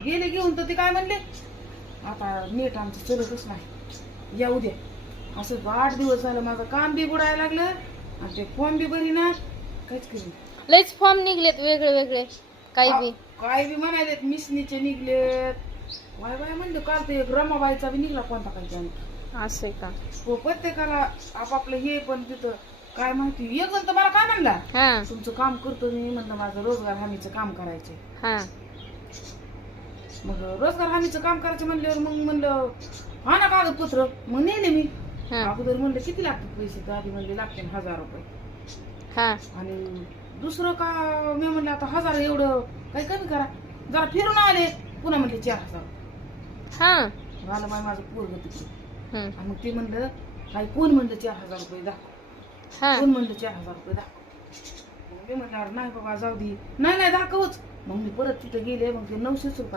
गेले घेऊन तर ते काय म्हणले, आता नेट आमचं चलतच नाही, या उद्या. असं 8 दिवस झालं माझं काम बी बुडायला लागलं आणि ते फॉर्म बी बरी ना काहीच करू. लयच फॉर्म निघलेत वेगळे वेगळे, काही बी काय बी म्हणालेत, मिसनीचे निघलेत. वाय वाय म्हणलं, काल ते एक रमाबाईचा बी निघला कोणता काही त्याने. असं आहे का? हो, प्रत्येकाला आपापलं हे. पण तिथं काय माहिती, एक जण तर मला काय म्हणला, हा तुमचं काम करतो मी. म्हणलं माझं रोजगार हमीचं काम करायचे. हा मग रोजगार हमीचं काम करायचं म्हणल्यावर मग म्हणलं हा ना कागदपत्र. मग नेले मी. हा अगोदर म्हणलं किती लागतात पैसे, तर आधी म्हणले लागते 1000 रुपये. हा आणि दुसरं का मी म्हणलं आता 1000 एवढं काही कमी करा. जरा फिरून आले, पुन्हा म्हणले 4000. हा झालं माझं पोरग तिथे. हम्म. आणि मग ते म्हणलं काही कोण म्हणलं 4000 रुपये दाखव, हा कोण म्हणलं 4000 रुपये दाखव. मग मी म्हणलं नाही बाबा जाऊ दे, नाही दाखवच. मग मी परत तिथे गेले, मग ते 900 रुपये